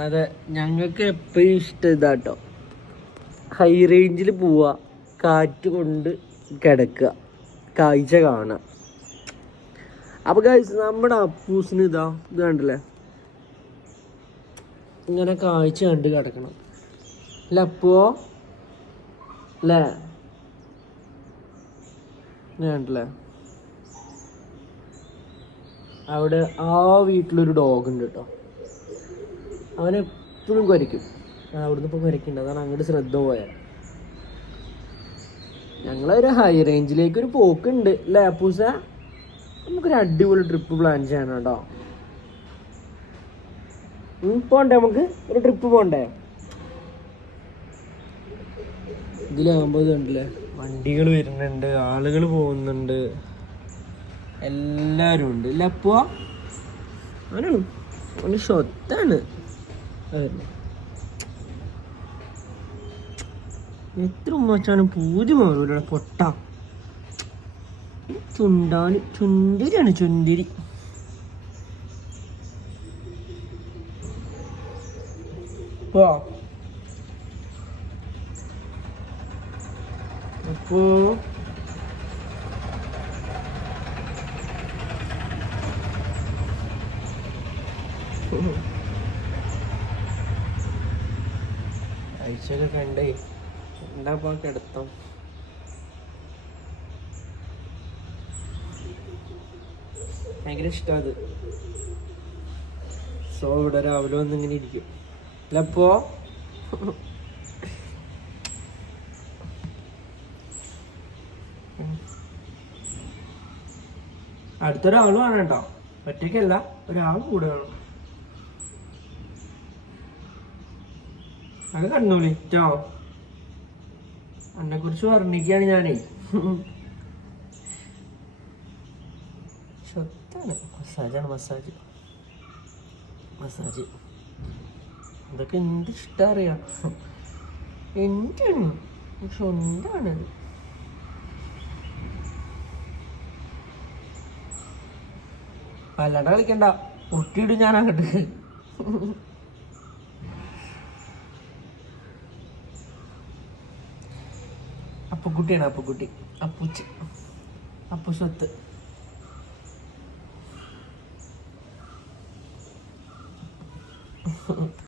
അതെ, ഞങ്ങൾക്ക് എപ്പോഴും ഇഷ്ടം ഇതാട്ടോ, ഹൈ റേഞ്ചിൽ പോവുക, കാറ്റ് കൊണ്ട് കിടക്കുക, കാഴ്ച കാണുക. അപ്പോൾ ഗൈസ് നമ്മുടെ അപ്പൂസിന് ഇത് കണ്ടില്ലേ, ഇങ്ങനെ കാഴ്ച കണ്ട് കിടക്കണം അല്ല അപ്പോ അല്ലേ? കണ്ടില്ലേ, അവിടെ ആ വീട്ടിലൊരു ഡോഗ് ഉണ്ട് കേട്ടോ. അവനെപ്പോഴും കുരയ്ക്കും. അവിടുന്ന് ഇപ്പോൾ കുരയ്ക്കുന്നുണ്ട്, അതാണ് അങ്ങോട്ട് ശ്രദ്ധ പോയാൽ. ഞങ്ങളൊരു ഹൈ റേഞ്ചിലേക്കൊരു പോക്കുണ്ട് അല്ലേ അപ്പൂസ? നമുക്കൊരു അടിപൊളി ട്രിപ്പ് പ്ലാൻ ചെയ്യണം കേട്ടോ. പോണ്ടേ, നമുക്ക് ഒരു ട്രിപ്പ് പോണ്ടേ? ഇതിലാകുമ്പോൾ കണ്ടില്ലേ, വണ്ടികൾ വരുന്നുണ്ട്, ആളുകൾ പോകുന്നുണ്ട്, എല്ലാവരും ഉണ്ട് ഇല്ല അപ്പോ? അവന് സ്വത്താണ്. എത്ര ഉമ്മച്ചാണ് പൂതി മാറൂല പൊട്ട. ചുന്തിരിയാണ് ചുന്തിരി. അപ്പോ കാഴ്ചയൊക്കെ കണ്ടേ എന്താ കിടത്തം. ഭയങ്കര ഇഷ്ടം അത്. സോ ഇവിടെ രാവിലെ വന്നിങ്ങനെ ഇരിക്കും അല്ലപ്പോ? അടുത്തൊരാൾ വേണം കേട്ടോ, ഒറ്റയ്ക്കല്ല, ഒരാൾ കൂടെ വേണം. അത് കണ്ണൂലിറ്റോ, എന്നെ കുറിച്ച് വർണ്ണിക്കുകയാണ് ഞാനേ. സ്വത്താണ്. മസാജാണ്, മസാജ് മസാജ് ഇതൊക്കെ എന്ത് ഇഷ്ടം അറിയാം. എന്താണ് സ്വന്താണത്. പല്ലട കളിക്കണ്ട, പൊട്ടിയിടും ഞാൻ അങ്ങോട്ട്. അപ്പുക്കുട്ടിയാണ്, അപ്പുക്കുട്ടി, അപ്പുച്ച്, അപ്പു സ്വത്ത്.